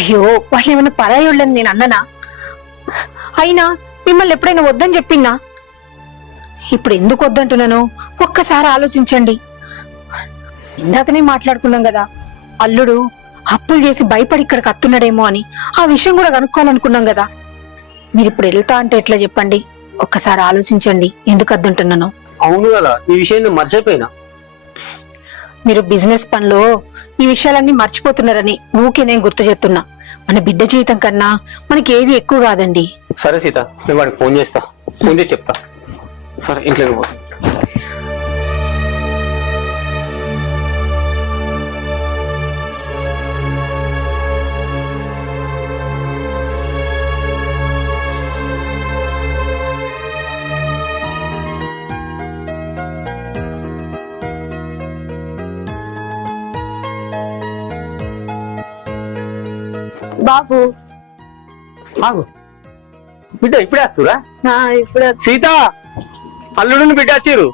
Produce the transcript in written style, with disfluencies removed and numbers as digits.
అయ్యో వాళ్ళు ఏమైనా పరాయోళ్ళని నేను అన్ననా? అయినా మిమ్మల్ని ఎప్పుడైనా వద్దని చెప్పినా? ఇప్పుడు ఎందుకు వద్దంటున్నాను ఒక్కసారి ఆలోచించండి. ఇందాకనే మాట్లాడుకున్నాం కదా, అల్లుడు అప్పులు చేసి భయపడి ఇక్కడికి అత్తున్నాడేమో అని. ఆ విషయం కూడా కనుక్కోవాలనుకున్నాం కదా. మీరు ఇప్పుడు వెళ్తా అంటే ఎట్లా చెప్పండి? ఒక్కసారి ఆలోచించండి ఎందుకు వద్దంటున్నాను. అవును కదా, ఈ విషయం నేను మర్చిపోయినా. మీరు బిజినెస్ పనిలో ఈ విషయాలన్నీ మర్చిపోతున్నారని ఊకే నేను గుర్తు చేస్తున్నా. మన బిడ్డ జీవితం కన్నా మనకి ఏది ఎక్కువ కాదండి. సరే సీత, నేను వాడికి ఫోన్ చేసి చెప్తా. సరే, ఇంట్లోకి పో. బాబు ఆగు, బిడ్డ ఇప్పుడే వస్తురా? ఇప్పుడు సీత, అల్లుడిని బిడ్డ వచ్చిర్రు.